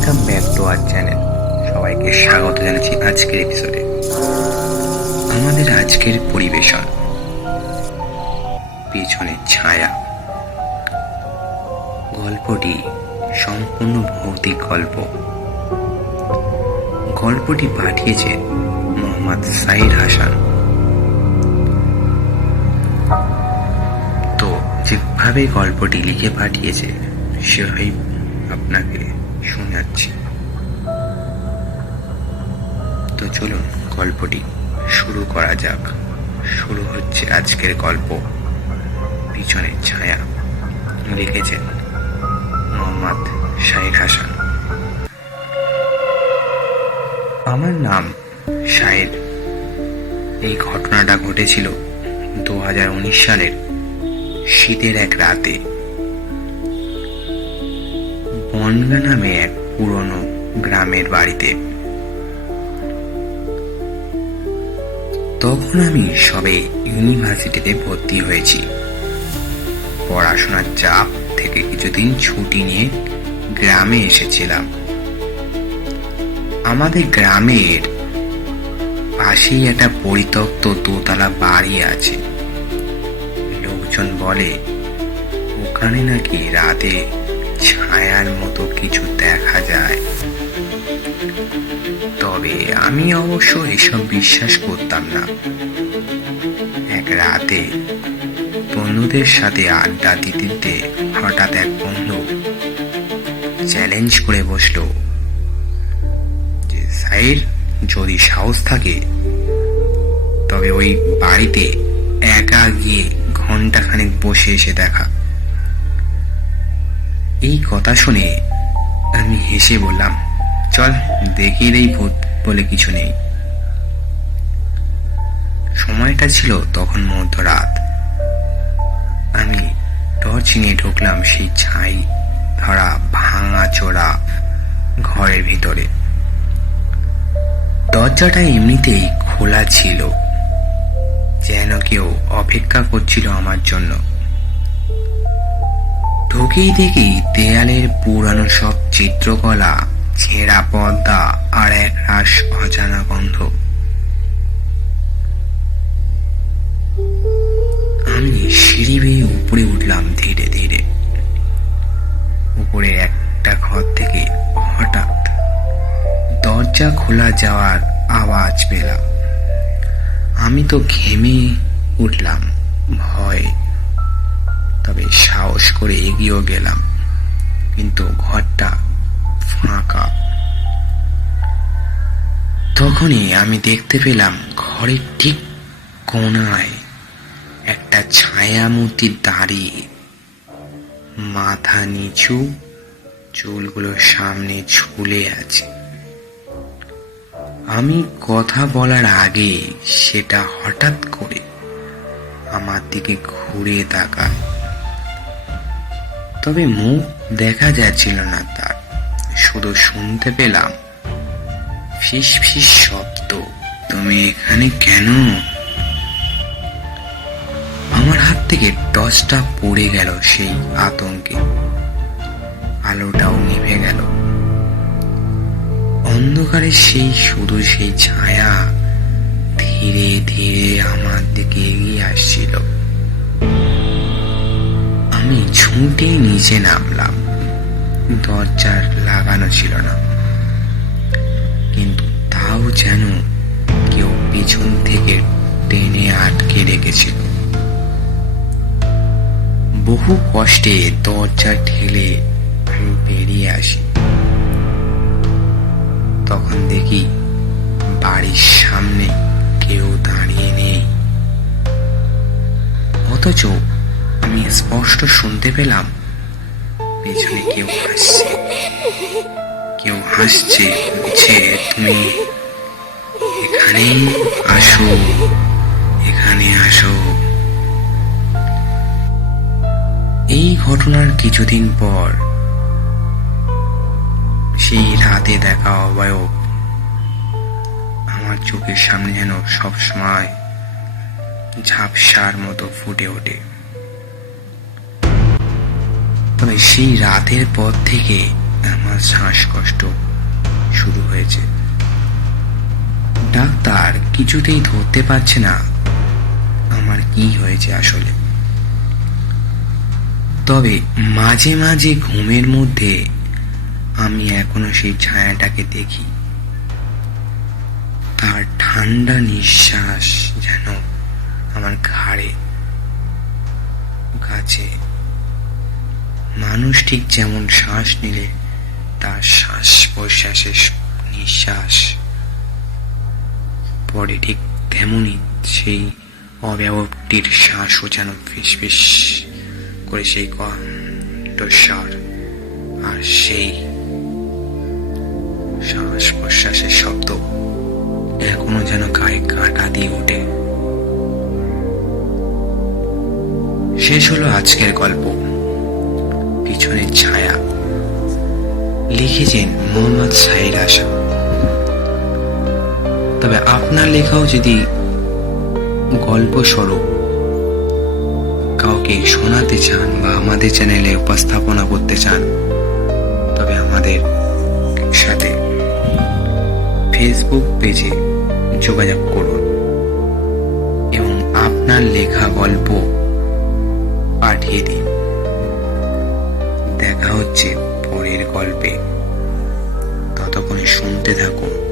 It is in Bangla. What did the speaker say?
Welcome back to our channel. সবাইকে স্বাগত জানাচ্ছি আজকের এপিসোডে। আমাদের আজকের পরিবেশন পেছনের ছায়া। গল্পটি সম্পূর্ণ ভৌতিক গল্প। গল্পটি পাঠিয়েছে মোহাম্মদ সাইর হাসান। তো যেভাবে গল্পটি লিখে পাঠিয়েছে সেভাবেই আপনাকে শোনাচ্ছি। তো চলুন গল্পটি শুরু করা যাক। শুরু হচ্ছে আজকের গল্প পিছনের ছায়া। লিখেছেন মোহাম্মদ সাইর হাসান। আমার নাম সাইর। এই ঘটনাটা ঘটেছিল 2019 সালের শীতের এক রাতে। বনগা নামে এক পুরনো গ্রামের বাড়িতে। তখন আমি সবে ইউনিভার্সিটিতে ভর্তি হয়েছি। পড়াশোনার চাপ থেকে কিছুদিন ছুটি নিয়ে গ্রামে এসেছিলাম। আমাদের গ্রামের পাশেই একটা পরিত্যক্ত দোতলা বাড়ি আছে। লোকজন বলে ওখানে নাকি রাতে ছায়ার মতো কিছু দেখা যায়। তবে আমি অবশ্য এসব বিশ্বাস করতাম না। এক রাতে বন্ধুদের সাথে আড্ডা দিতে দিতে হঠাৎ এক বন্ধু চ্যালেঞ্জ করে বসলো যে সাইর, যদি সাহস থাকে তবে ওই বাড়িতে একা গিয়ে ঘন্টাখানেক বসে এসে দেখা। এই কথা শুনে আমি হেসে বললাম, চল দেখিয়ে দেই, ভূত বলে কিছু নেই। সময়টা ছিল তখন মধ্যরাত। আমি টর্চ নিয়ে ঢুকলাম সেই ছাই ধরা ভাঙা চোরা ঘরের ভিতরে। দরজাটা এমনিতেই খোলা ছিল, যেন কেউ অপেক্ষা করছিল আমার জন্য। ঢুকেই দেখি দেয়ালের পুরানো সব চিত্রকলা, ছেঁড়া পর্দা আর এক রাশ অজানা গন্ধ। আমি সিঁড়ি বেয়ে উপরে উঠলাম ধীরে ধীরে। উপরে একটা ঘর থেকে হঠাৎ দরজা খোলা যাওয়ার আওয়াজ পেলাম। আমি তো ঘেমে উঠলাম ভয়। তবে সাহস করে এগিয়েও গেলাম, কিন্তু ঘরটা ফাঁকা। তখনই আমি দেখতে পেলাম ঘরের ঠিক কোণায় একটা ছায়া মূর্তি দাঁড়িয়ে, মাথা নিচু, চুলগুলো সামনে ঝুলে আছে। আমি কথা বলার আগে সেটা হঠাৎ করে আমার দিকে ঘুরে তাকায়। তবে মুখ দেখা যাচ্ছিল না তার, শুধু শুনতে পেলাম ফিস ফিস শব্দ। তুমি এখানে কেন? আমার হাত থেকে টর্চটা পড়ে গেল সেই আতঙ্কে। আলোটাও নিভে গেল। অন্ধকারে শুধু সেই ছায়া ধীরে ধীরে আমার দিকে এগিয়ে আসছিল। আমি ছুটে নিচে নামলাম। দরজার লাগানো ছিল না, কিন্তু তাও যেন কেউ পিছন থেকে টেনে আটকে রেখেছিল। বহু কষ্টে দরজা ঠেলে আমি বেরিয়ে আসি। তখন দেখি বাড়ির সামনে কেউ দাঁড়িয়ে নেই, অথচ আমি স্পষ্ট শুনতে পেলাম পেছনে কেউ হাসছে। কেউ হাসছে, বলছে, তুমি এখানে আসো, এখানে আসো। এই ঘটনার কিছুদিন পর সেই রাতে দেখা অবয়ব আমার চোখের সামনে যেন সবসময় ঝাপসার মতো ফুটে ওঠে। তবে সেই রাতের পর থেকে আমার শ্বাসকষ্ট শুরু হয়েছে। ডাক্তার কিছুতেই ধরতে পারছে না আমার কি হয়েছে আসলে। তবে মাঝে মাঝে ঘুমের মধ্যে আমি এখনো সেই ছায়াটাকে দেখি। তার ঠান্ডা নিঃশ্বাস যেন আমার ঘাড়ে কাছে। মানুষ ঠিক যেমন শ্বাস নিলে তার শ্বাস প্রশ্বাসের নিঃশ্বাস পরে, ঠিক তেমনই সেই অব্যবহৃত শ্বাসও যেন ফিসফিস করে সেই কণ্ঠস্বর আর সেই শ্বাস প্রশ্বাসের শব্দ এখনো যেন গায়ে কাঁটা দিয়ে ওঠে। শেষ হলো আজকের গল্প পিছনের ছায়া। লিখেছেন মোহাম্মদ সাহির আশা। তবে আপনার লেখাও যদি গল্প স্বরূপ কাউকে শোনাতে চান বা আমাদের চ্যানেলে উপস্থাপনা করতে চান, তবে আমাদের সাথে ফেসবুক পেজে যোগাযোগ করুন এবং আপনার লেখা গল্প পাঠিয়ে দিন। দেখা হচ্ছে পরের গল্পে। ততক্ষণে শুনতে থাকুন